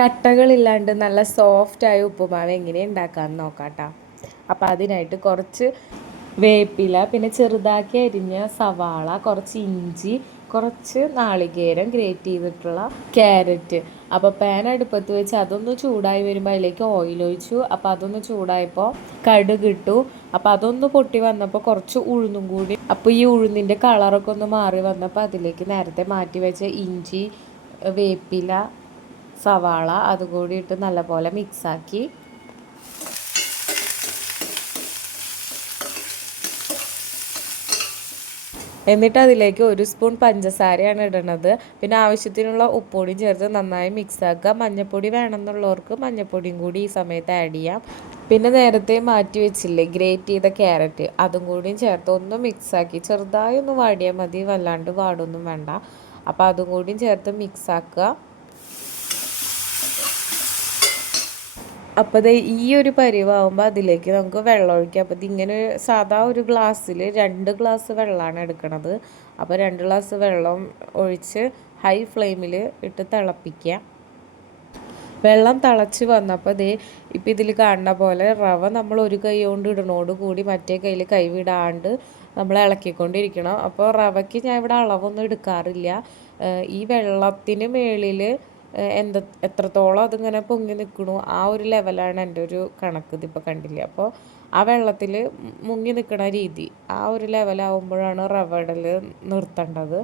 കട്ടകളില്ലാണ്ട് നല്ല സോഫ്റ്റായ ഉപ്പുമാവ് എങ്ങനെ ഉണ്ടാക്കാമെന്ന് നോക്കാട്ടോ. അപ്പോൾ അതിനായിട്ട് കുറച്ച് വേപ്പില, പിന്നെ ചെറുതാക്കി അരിഞ്ഞ സവാള, കുറച്ച് ഇഞ്ചി, കുറച്ച് നാളികേരം, ഗ്രേറ്റ് ചെയ്തിട്ടുള്ള ക്യാരറ്റ്. അപ്പോൾ പാൻ അടുപ്പത്ത് വെച്ച് അതൊന്ന് ചൂടായി വരുമ്പോൾ അതിലേക്ക് ഓയിൽ ഒഴിച്ചു. അപ്പോൾ അതൊന്ന് ചൂടായപ്പോൾ കടുക് ഇട്ടു. അപ്പോൾ അതൊന്ന് പൊട്ടി വന്നപ്പോൾ കുറച്ച് ഉഴുന്നും കൂടി. അപ്പോൾ ഈ ഉഴുന്നിൻ്റെ കളറൊക്കെ ഒന്ന് മാറി വന്നപ്പോൾ അതിലേക്ക് നേരത്തെ മാറ്റി വെച്ച ഇഞ്ചി, വേപ്പില, സവാള അതുകൂടി ഇട്ട് നല്ലപോലെ മിക്സാക്കി എന്നിട്ട് അതിലേക്ക് 1 സ്പൂൺ പഞ്ചസാരയാണ് ഇടുന്നത്. പിന്നെ ആവശ്യത്തിനുള്ള ഉപ്പൊടിയും ചേർത്ത് നന്നായി മിക്സാക്കുക. മഞ്ഞൾപ്പൊടി വേണമെന്നുള്ളവർക്ക് മഞ്ഞൾപ്പൊടിയും കൂടി ഈ സമയത്ത് ആഡ് ചെയ്യാം. പിന്നെ നേരത്തെ മാറ്റി വെച്ചില്ലേ ഗ്രേറ്റ് ചെയ്ത ക്യാരറ്റ്, അതും കൂടിയും ചേർത്ത് ഒന്ന് മിക്സാക്കി ചെറുതായി ഒന്ന് വാടിയാൽ മതി, വല്ലാണ്ട് വാടൊന്നും വേണ്ട. അപ്പോൾ അതും കൂടിയും ചേർത്ത് മിക്സാക്കുക. അപ്പോൾ ഈ ഒരു പരിവാകുമ്പോൾ അതിലേക്ക് നമുക്ക് വെള്ളം ഒഴിക്കാം. അപ്പോൾ ഇതിങ്ങനെ സാധാ ഒരു ഗ്ലാസ്സിൽ 2 ഗ്ലാസ് വെള്ളമാണ് എടുക്കുന്നത്. അപ്പോൾ 2 ഗ്ലാസ് വെള്ളം ഒഴിച്ച് ഹൈ ഫ്ലെയിമിൽ ഇട്ട് തിളപ്പിക്കുക. വെള്ളം തിളച്ച് വന്നപ്പോൾ ഇപ്പോൾ ഇതിൽ കാണുന്ന പോലെ റവ നമ്മൾ ഒരു കൈ കൊണ്ട് ഇടണോട് കൂടി മറ്റേ കയ്യിൽ കൈവിടാണ്ട് നമ്മൾ ഇളക്കിക്കൊണ്ടിരിക്കണം. അപ്പോൾ റവയ്ക്ക് ഞാൻ ഇവിടെ അളവൊന്നും എടുക്കാറില്ല. ഈ വെള്ളത്തിന് മേളിൽ എത്രത്തോളം അതിങ്ങനെ പൊങ്ങി നിൽക്കണു ആ ഒരു ലെവലാണ് എൻ്റെ ഒരു കണക്ക്. ഇതിപ്പോൾ കണ്ടില്ലേ. അപ്പോൾ ആ വെള്ളത്തിൽ മുങ്ങി നിൽക്കണ രീതി ആ ഒരു ലെവലാവുമ്പോഴാണ് റവ ഇടൽ നിർത്തേണ്ടത്.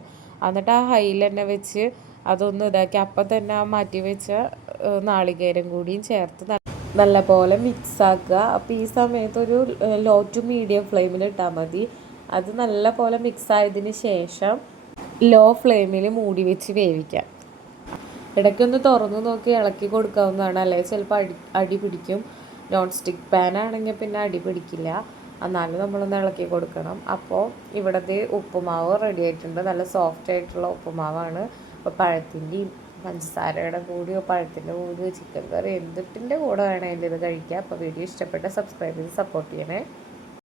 എന്നിട്ട് ആ ഹൈയിൽ തന്നെ വെച്ച് അതൊന്ന് ഇതാക്കി അപ്പം തന്നെ ആ മാറ്റി വെച്ച നാളികേരം കൂടിയും ചേർത്ത് നല്ലപോലെ മിക്സാക്കുക. അപ്പോൾ ഈ സമയത്ത് ഒരു ലോ ടു മീഡിയം ഫ്ലെയിമിൽ ഇട്ടാൽ മതി. അത് നല്ലപോലെ മിക്സായതിന് ശേഷം ലോ ഫ്ലെയിമിൽ മൂടി വെച്ച് വേവിക്കാം. ഇടയ്ക്കൊന്ന് തുറന്ന് നോക്കി ഇളക്കി കൊടുക്കാവുന്നതാണ്, അല്ലെങ്കിൽ ചിലപ്പോൾ അടി പിടിക്കും. നോൺ സ്റ്റിക്ക് പാൻ ആണെങ്കിൽ പിന്നെ അടി പിടിക്കില്ല, എന്നാലും നമ്മളൊന്ന് ഇളക്കി കൊടുക്കണം. അപ്പോൾ ഇവിടുത്തെ ഉപ്പുമാവ് റെഡി ആയിട്ടുണ്ട്. നല്ല സോഫ്റ്റ് ആയിട്ടുള്ള ഉപ്പുമാവാണ്. അപ്പോൾ പഴത്തിൻ്റെയും പഞ്ചസാരയുടെ കൂടിയോ പഴത്തിൻ്റെ കൂടിയോ ചിക്കൻ കറി എന്തിട്ടിൻ്റെ കൂടെ വേണമെങ്കിലും ഇത് കഴിക്കാം. അപ്പോൾ വീഡിയോ ഇഷ്ടപ്പെട്ട സബ്സ്ക്രൈബ് ചെയ്ത് സപ്പോർട്ട് ചെയ്യണേ.